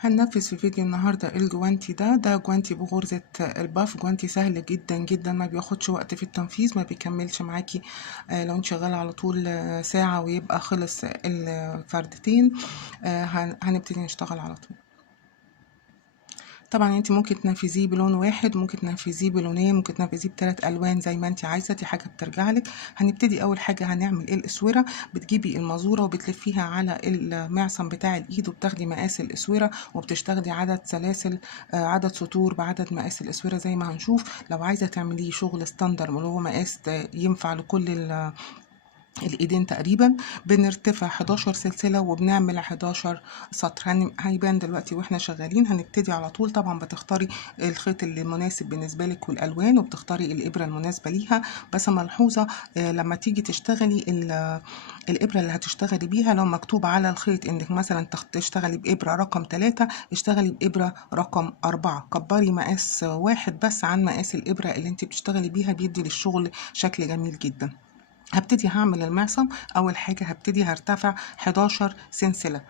هننفذ في فيديو النهاردة الجوانتي ده جوانتي بغرزة الباف. جوانتي سهل جدا جدا، ما بياخدش وقت في التنفيذ، ما بيكملش معاكي لو انت شغالة على طول ساعة ويبقى خلص الفردتين. هنبتدي نشتغل على طول. طبعا انت ممكن تنفذيه بلون واحد، ممكن تنفذيه بلونين، ممكن تنفذيه ب3 الوان زي ما انت عايزه، دي حاجه بترجع لك. هنبتدي اول حاجه هنعمل الاسوره. بتجيبي المازوره وبتلفيها على المعصم بتاع الايد وبتاخدي مقاس الاسوره وبتشتغلي عدد سلاسل، عدد سطور بعدد مقاس الاسوره زي ما هنشوف. لو عايزه تعمليه شغل ستاندر اللي هو مقاس ينفع لكل الايدين تقريبا، بنرتفع 11 سلسله وبنعمل 11 سطر. هيبان دلوقتي واحنا شغالين. هنبتدي على طول. طبعا بتختاري الخيط اللي مناسب بالنسبه لك والالوان، وبتختاري الابره المناسبه ليها. بس ملحوظه لما تيجي تشتغلي الابره اللي هتشتغلي بيها، لو مكتوب على الخيط انك مثلا تشتغلي بابره رقم 3، اشتغلي بابره رقم 4. كبري مقاس واحد بس عن مقاس الابره اللي انت بتشتغلي بيها، بيدي للشغل شكل جميل جدا. هبتدي هعمل المعصم. اول حاجة هبتدي هرتفع 11 سلسلة،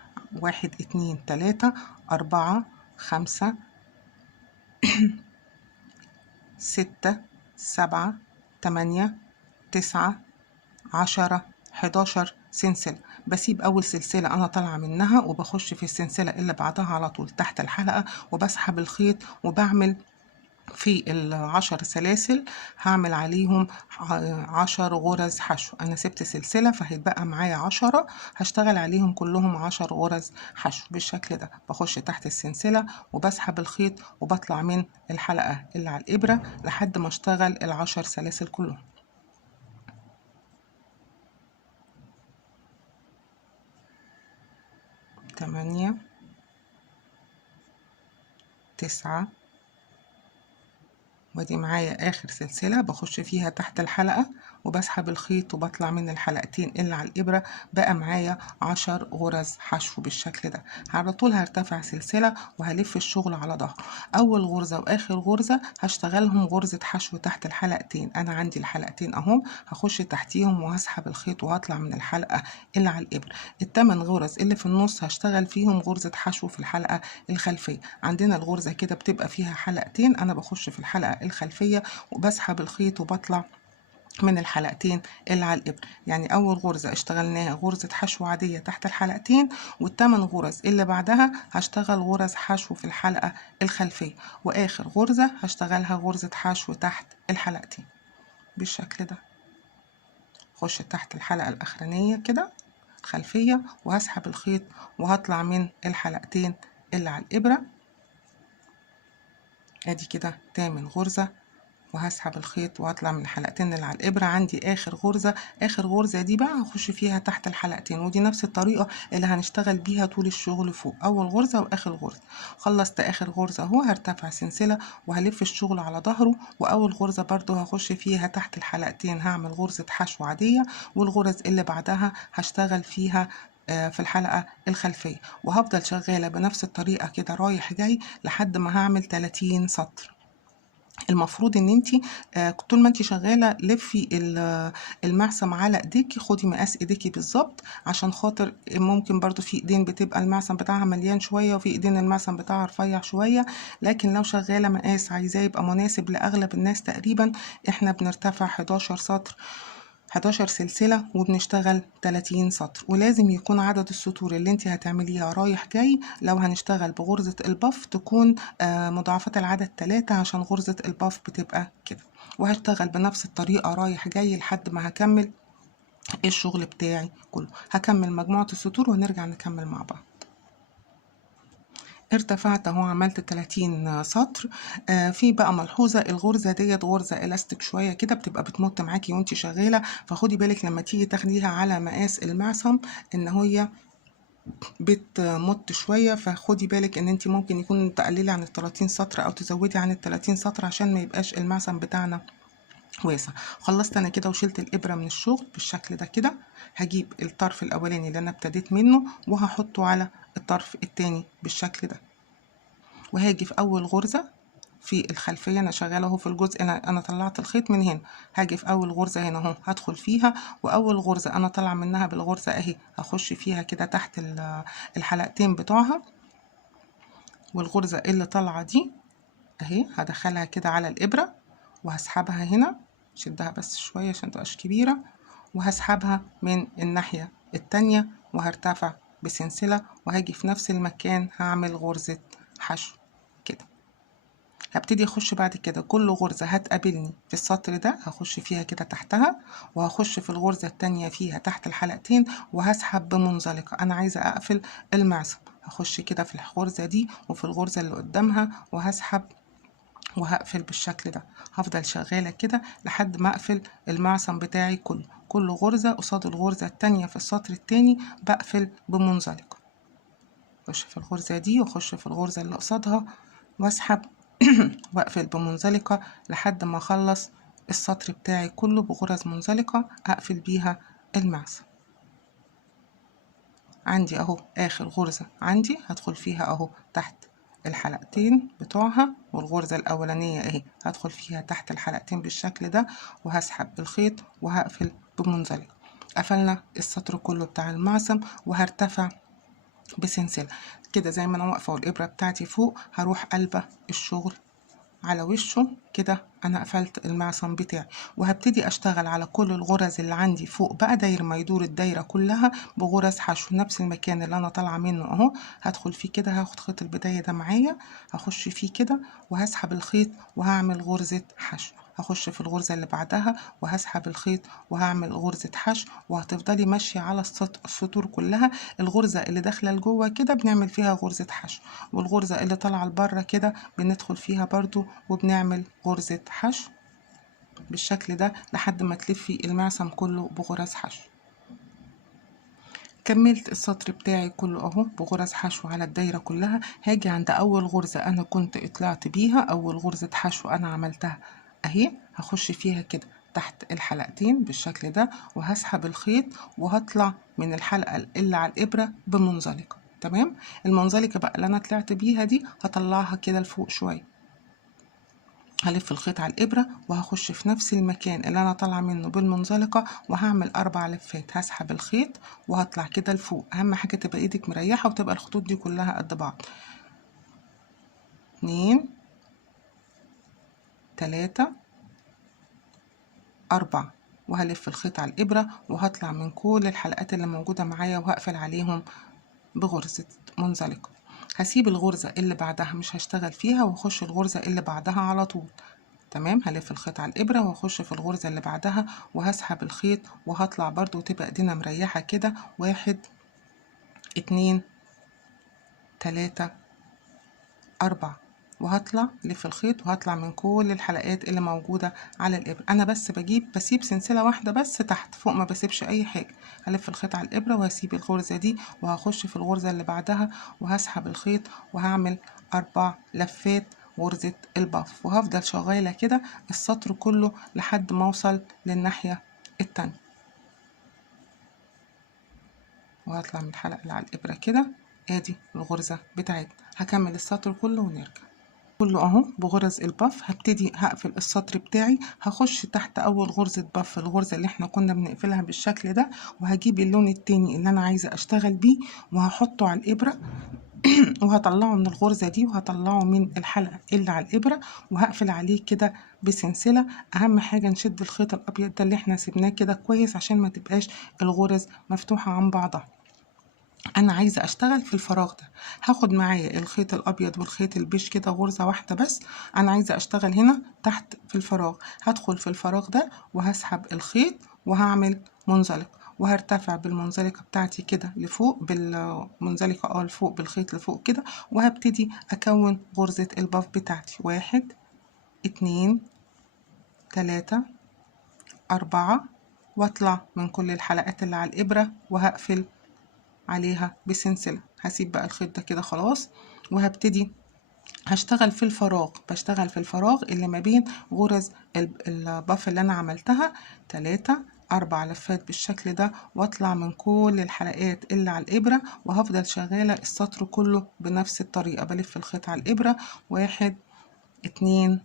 1 2 3 4 5 6 7 8 9 10 11 سلسلة. بسيب اول سلسلة انا طالعة منها وبخش في السلسلة اللي بعدها على طول تحت الحلقة، وبسحب الخيط وبعمل في ال10 سلاسل هعمل عليهم 10 غرز حشو. انا سبت سلسلة فهيتبقى معايا 10، هشتغل عليهم كلهم 10 غرز حشو بالشكل ده. بخش تحت السلسلة وبسحب الخيط وبطلع من الحلقة اللي على الإبرة لحد ما اشتغل ال10 سلاسل كلهم. 8 9 ودي معايا اخر سلسلة بخش فيها تحت الحلقة وبسحب الخيط وبطلع من الحلقتين اللي على الابرة. بقى معايا 10 غرز حشو بالشكل ده. على طول هرتفع سلسلة وهلف الشغل على ظهر. اول غرزة واخر غرزة هشتغلهم غرزة حشو تحت الحلقتين. انا عندي الحلقتين اهم، هخش تحتيهم وهسحب الخيط وهطلع من الحلقة اللي على الابرة. ال8 غرز اللي في النص هشتغل فيهم غرزة حشو في الحلقة الخلفية. عندنا الغرزة كده بتبقى فيها حلقتين، انا بخش في الحلقة الخلفية وبسحب الخيط وبطلع من الحلقتين اللي على الإبر. يعني أول غرزة اشتغلناها غرزة حشو عادية تحت الحلقتين، وال8 غرز اللي بعدها هشتغل غرز حشو في الحلقة الخلفية، وآخر غرزة هشتغلها غرزة حشو تحت الحلقتين بالشكل ده. خش تحت الحلقة الأخرانية كده الخلفية وهسحب الخيط وهطلع من الحلقتين اللي على الإبرة. ادي كده 8 غرزة وهسحب الخيط وهطلع من الحلقتين اللي على الابره. عندي اخر غرزه. اخر غرزه دي بقى هخش فيها تحت الحلقتين، ودي نفس الطريقه اللي هنشتغل بيها طول الشغل فوق. اول غرزه واخر غرزه. خلصت اخر غرزه اهو، هرتفع سلسله وهلف الشغل على ظهره. واول غرزه برضو هخش فيها تحت الحلقتين هعمل غرزه حشو عاديه، والغرز اللي بعدها هشتغل فيها في الحلقة الخلفية، وهفضل شغالة بنفس الطريقة كده رايح جاي لحد ما هعمل 30 سطر. المفروض ان انت طول ما انت شغاله لفي المعصم على ايديكي، خدي مقاس ايديكي بالظبط، عشان خاطر ممكن برضو في ايدين بتبقى المعصم بتاعها مليان شويه وفي ايدين المعصم بتاعها رفيع شويه. لكن لو شغاله مقاس عايزاه يبقى مناسب لاغلب الناس تقريبا، احنا بنرتفع 11 سطر 11 سلسلة وبنشتغل 30 سطر. ولازم يكون عدد السطور اللي انت هتعمليها رايح جاي لو هنشتغل بغرزة الباف تكون مضاعفة العدد 3، عشان غرزة الباف بتبقى كده. وهشتغل بنفس الطريقة رايح جاي لحد ما هكمل الشغل بتاعي كله. هكمل مجموعة السطور ونرجع نكمل مع بعض. ارتفعت اهو عملت 30 سطر. في بقى ملحوظه، الغرزه ديت غرزه الاستيك شويه كده بتبقى بتمط معاكي وانت شغاله، فخدي بالك لما تيجي تاخديها على مقاس المعصم ان هي بتمط شويه، فخدي بالك ان انت ممكن يكون تقللي عن ال30 سطر او تزودي عن ال30 سطر عشان ما يبقاش المعصم بتاعنا واسع. خلصت انا كده وشلت الابره من الشغل بالشكل ده كده. هجيب الطرف الاولاني اللي انا ابتديت منه وهحطه على الطرف التاني بالشكل ده، وهاجي في اول غرزه في الخلفيه. انا شغاله اهو في الجزء، انا طلعت الخيط من هنا، هاجي في اول غرزه هنا اهو هدخل فيها، واول غرزه انا طالعه منها بالغرزه اهي هخش فيها كده تحت الحلقتين بتوعها والغرزة اللي طالعة دي اهي هدخلها كده على الإبرة وهسحبها هنا، شدها بس شوية عشان متبقاش كبيرة، وهسحبها من الناحية التانية وهرتفع بسلسلة وهاجي في نفس المكان هعمل غرزة حشو كده. هبتدي اخش بعد كده كل غرزة هتقابلني في السطر ده هخش فيها كده تحتها، وهخش في الغرزة التانية فيها تحت الحلقتين وهسحب بمنزلقة. انا عايزة اقفل المعصم، هخش كده في الغرزة دي وفي الغرزة اللي قدامها وهسحب وهقفل بالشكل ده. هفضل شغالة كده لحد ما اقفل المعصم بتاعي كله، كل غرزة قصاد الغرزة التانية في السطر التاني بقفل بمنزلقة. اخش في الغرزة دي واخش في الغرزة اللي قصادها واسحب واقفل بمنزلقة لحد ما اخلص السطر بتاعي كله بغرز منزلقة اقفل بيها المعصم. عندي اهو اخر غرزة عندي هدخل فيها اهو تحت الحلقتين بتوعها، والغرزة الاولانية اهي هدخل فيها تحت الحلقتين بالشكل ده وهسحب الخيط وهقفل بمنزلقة. قفلنا السطر كله بتاع المعصم وهرتفع بسلسلة كده زي ما انا واقفة والابرة بتاعتي فوق، هروح قلبة الشغل على وشه كده. انا قفلت المعصم بتاعي وهبتدي اشتغل على كل الغرز اللي عندي فوق بقى داير ما يدور الدايره كلها بغرز حشو. نفس المكان اللي انا طالعه منه اهو هدخل فيه كده، هاخد خيط البدايه ده معايا هخش فيه كده وهسحب الخيط وهعمل غرزه حشو، هخش في الغرزة اللي بعدها وهسحب الخيط وهعمل غرزة حشو، وهتفضلي ماشية على السطور كلها. الغرزة اللي داخلة لجوه كده بنعمل فيها غرزة حشو، والغرزة اللي طالعة لبره كده بندخل فيها برضو وبنعمل غرزة حشو بالشكل ده لحد ما تلفي المعصم كله بغرز حشو. كملت السطر بتاعي كله اهو بغرز حشو على الدايرة كلها. هاجي عند اول غرزة انا كنت طلعت بيها، اول غرزة حشو انا عملتها اهي هخش فيها كده تحت الحلقتين بالشكل ده وهسحب الخيط وهطلع من الحلقة اللي على الابرة بمنزلقة. تمام، المنزلقة بقى اللي انا طلعت بيها دي هطلعها كده لفوق شوية، هلف الخيط على الإبرة وهخش في نفس المكان اللي أنا طالعة منه بالمنزلقة وهعمل 4 لفات. هسحب الخيط وهطلع كده لفوق. أهم حاجة تبقى إيدك مريحة وتبقى الخطوط دي كلها قد بعض. 2 3 4 وهلف الخيط على الإبرة وهطلع من كل الحلقات اللي موجودة معايا وهقفل عليهم بغرزة منزلقة. هسيب الغرزة اللي بعدها مش هشتغل فيها واخش الغرزة اللي بعدها على طول. تمام، هلف الخيط على الإبرة واخش في الغرزة اللي بعدها وهسحب الخيط وهطلع برضو وتبقى ايدينا مريحة كده. 1 2 3 4 وهطلع لف الخيط وهطلع من كل الحلقات اللي موجودة على الإبرة. أنا بس بسيب سلسلة واحدة بس تحت، فوق ما بسيبش أي حاجة. هلف الخيط على الإبرة وهسيب الغرزة دي وهخش في الغرزة اللي بعدها وهسحب الخيط وهعمل 4 لفات غرزة الباف، وهفضل شغالة كده السطر كله لحد ما اوصل للناحية التانية. وهطلع من الحلقة اللي على الإبرة كده، ادي الغرزة بتاعتنا. هكمل السطر كله ونرجع كله اهو بغرز الباف. هبتدي هقفل السطر بتاعي، هخش تحت اول غرزة باف الغرزة اللي احنا كنا بنقفلها بالشكل ده، وهجيب اللون التاني اللي انا عايزة اشتغل بيه وهحطه على الإبرة وهطلعه من الغرزة دي وهطلعه من الحلقة اللي على الإبرة وهقفل عليه كده بسلسلة. أهم حاجة نشد الخيط الأبيض ده اللي احنا سيبناه كده كويس عشان ما تبقاش الغرز مفتوحة عن بعضها. أنا عايزة أشتغل في الفراغ ده، هاخد معايا الخيط الأبيض والخيط البيش كده غرزة واحدة بس. أنا عايزة أشتغل هنا تحت في الفراغ، هدخل في الفراغ ده وهسحب الخيط وهعمل منزلق وهرتفع بالمنزلقة بتاعتي كده لفوق، بالمنزلقة لفوق بالخيط لفوق كده، وهبتدي أكون غرزة الباف بتاعتي. 1 2 3 4 واطلع من كل الحلقات اللي على الإبرة وهقفل عليها بسلسلة. هسيب بقى الخيط ده كده خلاص وهبتدي هشتغل في الفراغ، بشتغل في الفراغ اللي ما بين غرز الباف اللي انا عملتها 3 4 لفات بالشكل ده، واطلع من كل الحلقات اللي على الإبرة وهفضل شغالة السطر كله بنفس الطريقة. بلف الخيط على الإبرة 1 2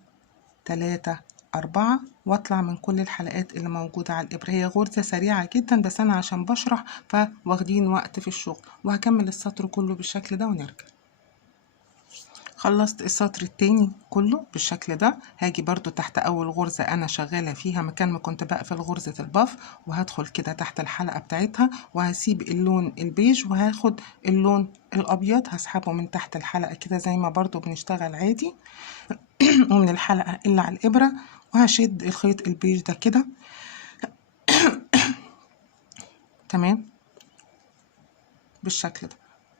3 4 واطلع من كل الحلقات اللي موجودة على الإبرة. هي غرزة سريعة جدا بس أنا عشان بشرح فواخدين وقت في الشغل، وهكمل السطر كله بالشكل ده ونرجع. خلصت السطر التاني كله بالشكل ده. هاجي برضو تحت اول غرزة انا شغالة فيها مكان ما كنت بقفل غرزة الباف، وهدخل كده تحت الحلقة بتاعتها، وهسيب اللون البيج وهاخد اللون الابيض هسحبه من تحت الحلقة كده زي ما برضو بنشتغل عادي ومن الحلقة اللي على الابرة، وهشد الخيط البيج ده كده تمام بالشكل ده،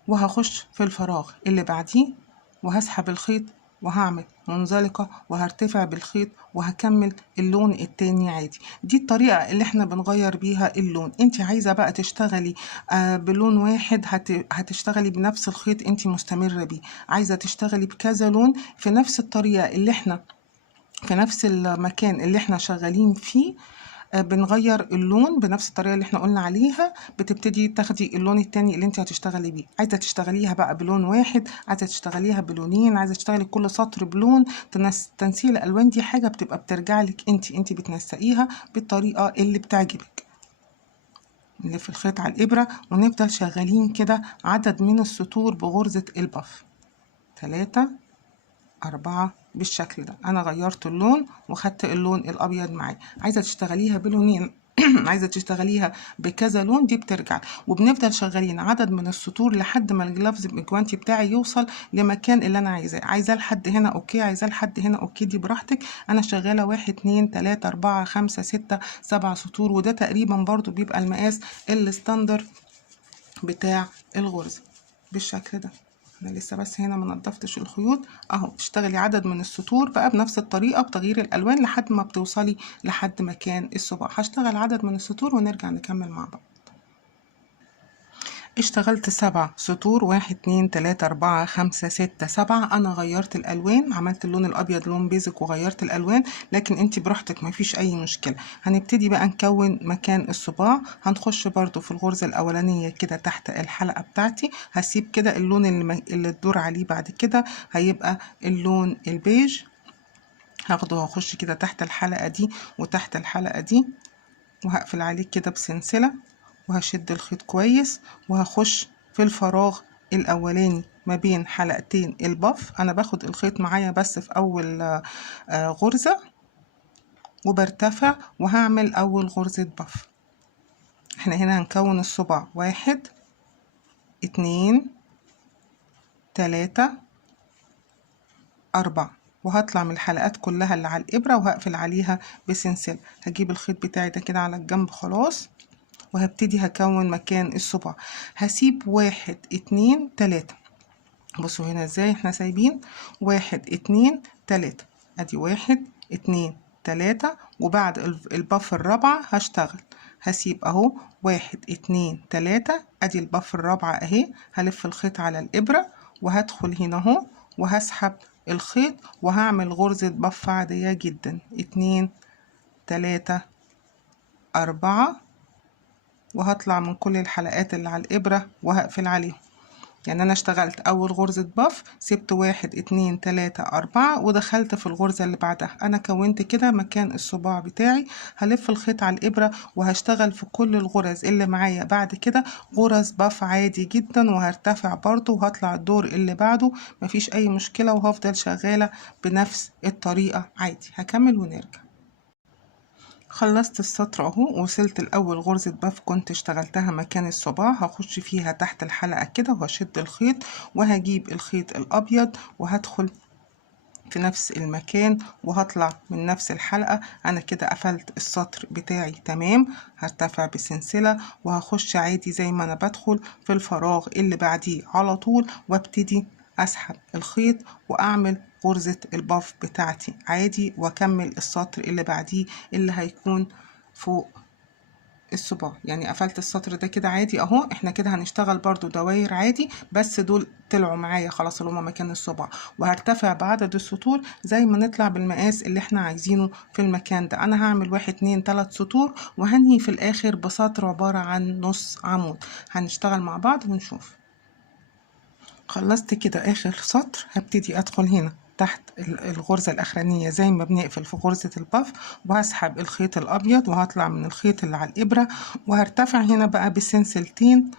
وهخش في الفراغ اللي بعديه وهسحب الخيط وهعمل منزلقة وهرتفع بالخيط وهكمل اللون التاني عادي. دي الطريقة اللي احنا بنغير بيها اللون. انت عايزة بقى تشتغلي بلون واحد هتشتغلي بنفس الخيط انت مستمرة بيه، عايزة تشتغلي بكذا لون في نفس الطريقة اللي احنا في نفس المكان اللي احنا شغالين فيه بنغير اللون بنفس الطريقة اللي احنا قلنا عليها. بتبتدي تاخدي اللون التاني اللي انت هتشتغلي بيه، عايزة تشتغليها بقى بلون واحد، عايزة تشتغليها بلونين، عايزة تشتغلي كل سطر بلون. تنسيق الالوان دي حاجة بتبقى بترجع لك انت بتنسقيها بالطريقة اللي بتعجبك. نلف الخيط على الابرة ونفضل شغالين كده عدد من السطور بغرزة الباف 3 4 بالشكل ده. انا غيرت اللون وخدت اللون الابيض معايا. عايزه تشتغليها بلونين عايزه تشتغليها بكذا لون دي بترجع، وبنفضل شغالين عدد من السطور لحد ما الجلافز الجوانتي بتاعي يوصل لمكان اللي انا عايزاه لحد هنا اوكي، عايزاه لحد هنا اوكي، دي براحتك. انا شغاله 1 2 3 4 5 6 7 سطور، وده تقريبا برضو بيبقى المقاس الستاندر بتاع الغرزه بالشكل ده. انا لسه بس هنا ما نضفتش الخيوط اهو. تشتغلي عدد من السطور بقى بنفس الطريقه بتغيير الالوان لحد ما بتوصلي لحد مكان الصباع. هشتغل عدد من السطور ونرجع نكمل مع بعض. اشتغلت 7 سطور 1 2 3 4 5 6 7. انا غيرت الالوان، عملت اللون الابيض لون بيزك وغيرت الالوان، لكن انت براحتك مفيش اي مشكله. هنبتدي بقى نكون مكان الصباع. هنخش برضو في الغرزه الاولانيه كده تحت الحلقه بتاعتي، هسيب كده اللون اللي تدور عليه بعد كده هيبقى اللون البيج. هاخده وهخش كده تحت الحلقه دي وتحت الحلقه دي، وهقفل عليه كده بسلسله، وهشد الخيط كويس، وهخش في الفراغ الاولاني ما بين حلقتين الباف. انا باخد الخيط معايا بس في اول غرزة وبرتفع وهعمل اول غرزة باف. احنا هنا هنكون الصباع 1 2 3 4، وهطلع من الحلقات كلها اللي على الابرة وهقفل عليها بسلسلة. هجيب الخيط بتاعي ده كده على الجنب خلاص، وهبتدي هكون مكان الصباع. هسيب 1 2 3. بصوا هنا ازاي احنا سايبين 1 2 3، ادي 1 2 3، وبعد الباف الرابعة هشتغل. هسيب اهو 1 2 3، ادي الباف الرابعة اهي. هلف الخيط على الابرة وهدخل هنا اهو وهسحب الخيط وهعمل غرزة باف عادية جدا 2 3 4، وهطلع من كل الحلقات اللي على الإبرة وهقفل عليهم. يعني أنا اشتغلت أول غرزة باف، سبت 1 2 3 4 ودخلت في الغرزة اللي بعدها. أنا كونت كده مكان الصباع بتاعي. هلف الخيط على الإبرة وهشتغل في كل الغرز اللي معايا بعد كده غرز باف عادي جدا، وهرتفع برضو وهطلع الدور اللي بعده مفيش أي مشكلة، وهفضل شغالة بنفس الطريقة عادي. هكمل ونرجع. خلصت السطر اهو، وصلت الاول غرزة باف كنت اشتغلتها مكان الصباع. هخش فيها تحت الحلقة كده وهشد الخيط، وهجيب الخيط الابيض وهدخل في نفس المكان وهطلع من نفس الحلقة. انا كده قفلت السطر بتاعي تمام. هرتفع بسلسلة وهخش عادي زي ما انا بدخل في الفراغ اللي بعديه على طول، وابتدي اسحب الخيط واعمل غرزة الباف بتاعتي عادي، واكمل السطر اللي بعديه اللي هيكون فوق الصباع. يعني قفلت السطر ده كده عادي اهو. احنا كده هنشتغل برضو دواير عادي، بس دول طلعوا معايا خلاص اللي هما مكان الصباع، وهرتفع بعدد السطور زي ما نطلع بالمقاس اللي احنا عايزينه في المكان ده. انا هعمل 1 2 3 سطور وهنهي في الاخر بسطر عبارة عن نص عمود. هنشتغل مع بعض ونشوف. خلصت كده اخر سطر، هبتدي ادخل هنا تحت الغرزة الأخرانية زي ما بنقفل في غرزة الباف، وهسحب الخيط الأبيض وهطلع من الخيط اللي على الإبرة، وهرتفع هنا بقى بسلسلتين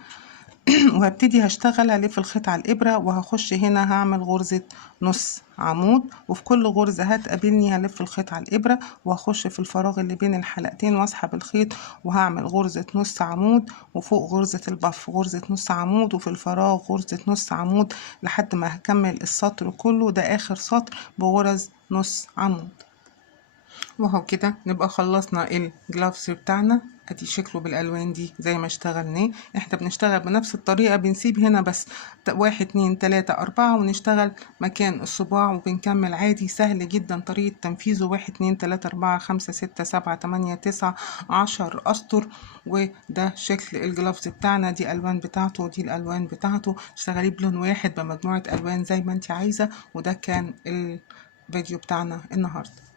وهبتدي هشتغل هلف الخيط على الابره، وهخش هنا هعمل غرزه نص عمود، وفي كل غرزه هتقابلني هلف الخيط على الابره وهخش في الفراغ اللي بين الحلقتين واسحب الخيط وهعمل غرزه نص عمود، وفوق غرزه البف غرزه نص عمود، وفي الفراغ غرزه نص عمود لحد ما هكمل السطر كله. ده اخر سطر بغرز نص عمود. وهو كده نبقى خلصنا الجلافز بتاعنا. ادي شكله بالالوان دي زي ما اشتغلناه. احنا بنشتغل بنفس الطريقه، بنسيب هنا بس 1 2 3 4 ونشتغل مكان الصباع وبنكمل عادي. سهل جدا طريقه تنفيذه. 1 2 3 4 5 6 7 8 9 10 اسطر. وده شكل الجلافز بتاعنا. دي الوان بتاعته ودي الالوان بتاعته. اشتغليه بلون واحد بمجموعه الوان زي ما انت عايزه. وده كان الفيديو بتاعنا النهارده.